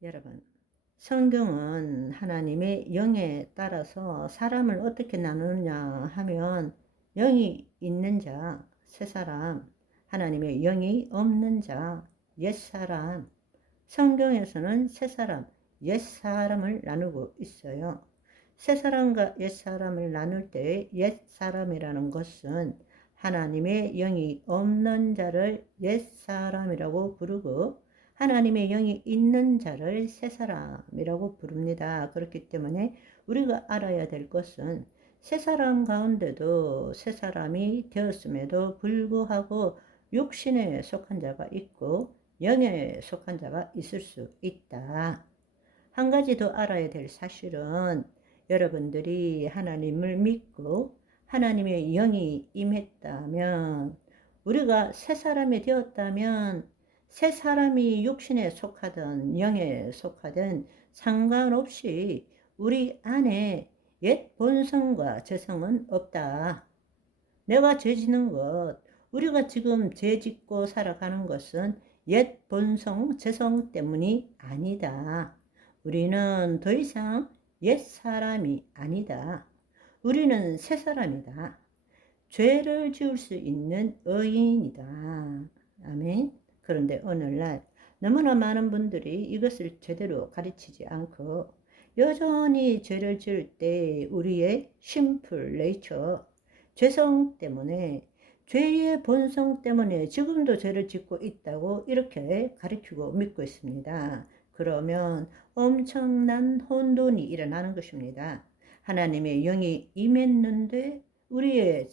여러분, 성경은 하나님의 영에 따라서 사람을 어떻게 나누느냐 하면 영이 있는 자, 새 사람, 하나님의 영이 없는 자, 옛 사람, 성경에서는 새 사람, 옛 사람을 나누고 있어요. 새 사람과 옛 사람을 나눌 때 옛 사람이라는 것은 하나님의 영이 없는 자를 옛 사람이라고 부르고 하나님의 영이 있는 자를 새 사람이라고 부릅니다. 그렇기 때문에 우리가 알아야 될 것은 새 사람 가운데도 새 사람이 되었음에도 불구하고 육신에 속한 자가 있고 영에 속한 자가 있을 수 있다. 한 가지 더 알아야 될 사실은 여러분들이 하나님을 믿고 하나님의 영이 임했다면, 우리가 새 사람이 되었다면 새 사람이 육신에 속하든 영에 속하든 상관없이 우리 안에 옛 본성과 죄성은 없다. 내가 죄 짓는 것, 우리가 지금 죄 짓고 살아가는 것은 옛 본성, 죄성 때문이 아니다. 우리는 더 이상 옛 사람이 아니다. 우리는 새 사람이다. 죄를 지을 수 있는 의인이다. 아멘. 그런데 오늘날 너무나 많은 분들이 이것을 제대로 가르치지 않고 여전히 죄를 지을 때 우리의 심플 네이처, 죄성 때문에, 죄의 본성 때문에 지금도 죄를 짓고 있다고 이렇게 가르치고 믿고 있습니다. 그러면 엄청난 혼돈이 일어나는 것입니다. 하나님의 영이 임했는데 우리의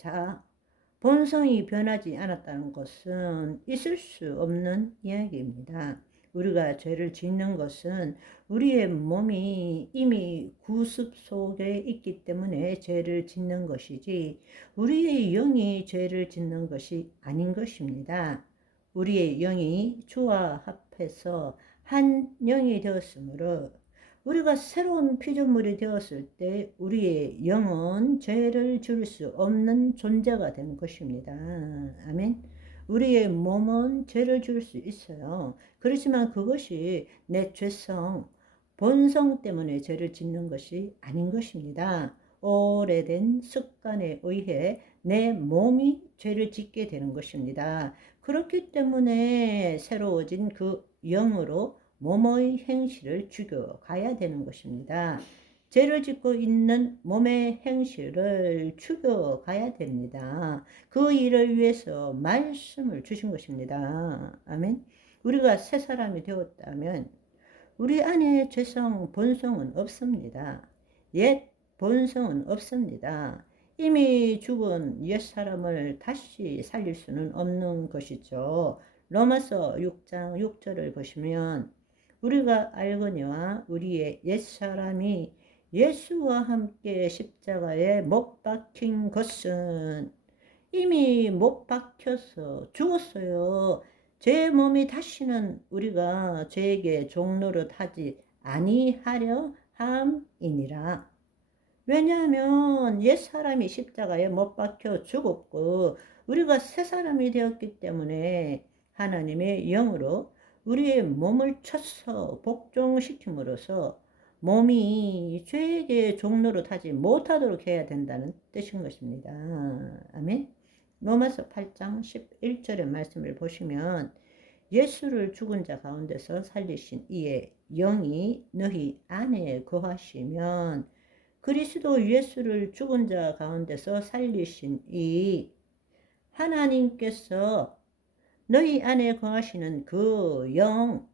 본성이 변하지 않았다는 것은 있을 수 없는 이야기입니다. 우리가 죄를 짓는 것은 우리의 몸이 이미 구습 속에 있기 때문에 죄를 짓는 것이지 우리의 영이 죄를 짓는 것이 아닌 것입니다. 우리의 영이 주와 합해서 한 영이 되었으므로 우리가 새로운 피조물이 되었을 때 우리의 영은 죄를 지을 수 없는 존재가 되는 것입니다. 아멘. 우리의 몸은 죄를 지을 수 있어요. 그렇지만 그것이 내 죄성, 본성 때문에 죄를 짓는 것이 아닌 것입니다. 오래된 습관에 의해 내 몸이 죄를 짓게 되는 것입니다. 그렇기 때문에 새로워진 그 영으로 몸의 행실을 죽여가야 되는 것입니다. 죄를 짓고 있는 몸의 행실을 죽여가야 됩니다. 그 일을 위해서 말씀을 주신 것입니다. 아멘. 우리가 새 사람이 되었다면 우리 안에 죄성, 본성은 없습니다. 옛 본성은 없습니다. 이미 죽은 옛 사람을 다시 살릴 수는 없는 것이죠. 로마서 6장 6절을 보시면 우리가 알거니와 우리의 옛사람이 예수와 함께 십자가에 못 박힌 것은 이미 못 박혀서 죽었어요. 제 몸이 다시는 우리가 죄에게 종노릇 하지 아니하려 함이니라. 왜냐하면 옛사람이 십자가에 못 박혀 죽었고 우리가 새 사람이 되었기 때문에 하나님의 영으로 우리의 몸을 쳐서 복종시킴으로써 몸이 죄에게 종노릇 하지 못하도록 해야 된다는 뜻인 것입니다. 아멘. 로마서 8장 11절의 말씀을 보시면 예수를 죽은 자 가운데서 살리신 이의 영이 너희 안에 거하시면, 그리스도 예수를 죽은 자 가운데서 살리신 이 하나님께서 너희 안에 거하시는 그 영,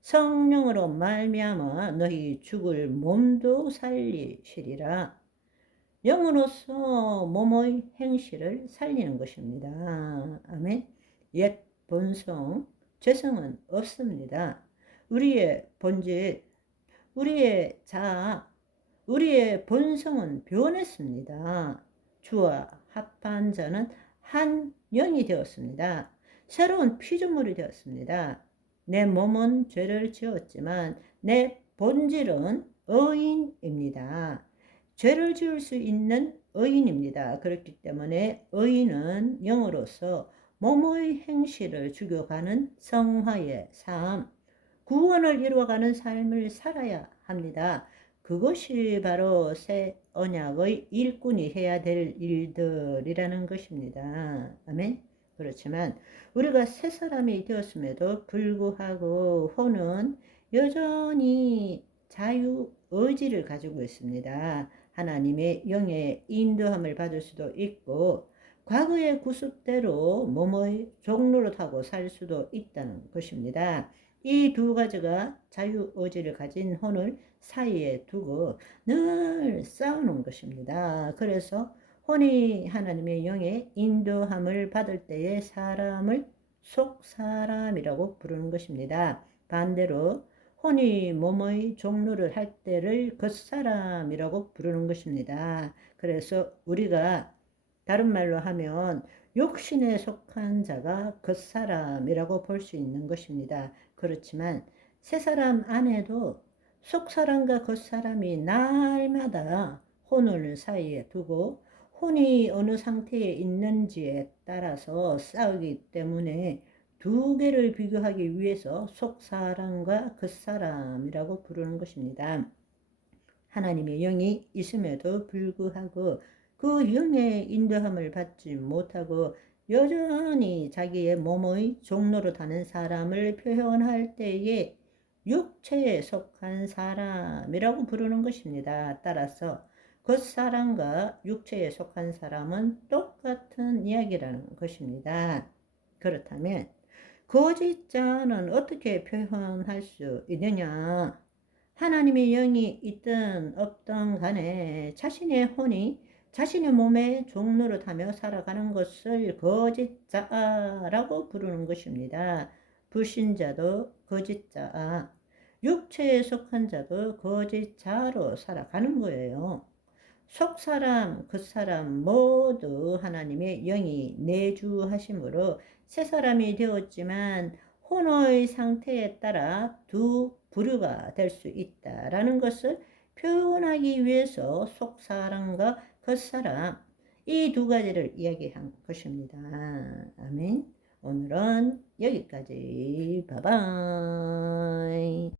성령으로 말미암아 너희 죽을 몸도 살리시리라. 영으로서 몸의 행실을 살리는 것입니다. 아멘. 옛 본성, 죄성은 없습니다. 우리의 본질, 우리의 우리의 본성은 변했습니다. 주와 합한 자는 한 영이 되었습니다. 새로운 피조물이 되었습니다. 내 몸은 죄를 지었지만 내 본질은 의인입니다. 죄를 지을 수 있는 의인입니다. 그렇기 때문에 의인은 영으로서 몸의 행실을 죽여가는 성화의 삶, 구원을 이루어가는 삶을 살아야 합니다. 그것이 바로 새 언약의 일꾼이 해야 될 일들이라는 것입니다. 아멘. 그렇지만 우리가 새 사람이 되었음에도 불구하고 혼은 여전히 자유 의지를 가지고 있습니다. 하나님의 영의 인도함을 받을 수도 있고 과거의 구습대로 몸의 종로로 타고 살 수도 있다는 것입니다. 이 두 가지가 자유의지를 가진 혼을 사이에 두고 늘 싸우는 것입니다. 그래서 혼이 하나님의 영의 인도함을 받을 때에 사람을 속사람이라고 부르는 것입니다. 반대로 혼이 몸의 종로를 할 때를 겉사람이라고 부르는 것입니다. 그래서 우리가 다른 말로 하면 육신에 속한 자가 겉사람이라고 볼 수 있는 것입니다. 그렇지만 새 사람 안에도 속사람과 겉사람이 날마다 혼을 사이에 두고 혼이 어느 상태에 있는지에 따라서 싸우기 때문에 두 개를 비교하기 위해서 속사람과 겉사람이라고 부르는 것입니다. 하나님의 영이 있음에도 불구하고 그 영의 인도함을 받지 못하고 여전히 자기의 몸의 종로로 타는 사람을 표현할 때에 육체에 속한 사람이라고 부르는 것입니다. 따라서 겉사람과 육체에 속한 사람은 똑같은 이야기라는 것입니다. 그렇다면 거짓자는 어떻게 표현할 수 있느냐? 하나님의 영이 있든 없든 간에 자신의 혼이 자신의 몸의 종로로 타며 살아가는 것을 거짓자라고 부르는 것입니다. 불신자도 거짓자, 육체에 속한 자도 거짓자로 살아가는 거예요. 속사람, 겉사람 모두 하나님의 영이 내주하심으로 새 사람이 되었지만 혼의 상태에 따라 두 부류가 될 수 있다라는 것을 표현하기 위해서 속사람과 겉사람 이 두 가지를 이야기한 것입니다. 아멘. 오늘은 여기까지. 바이바이.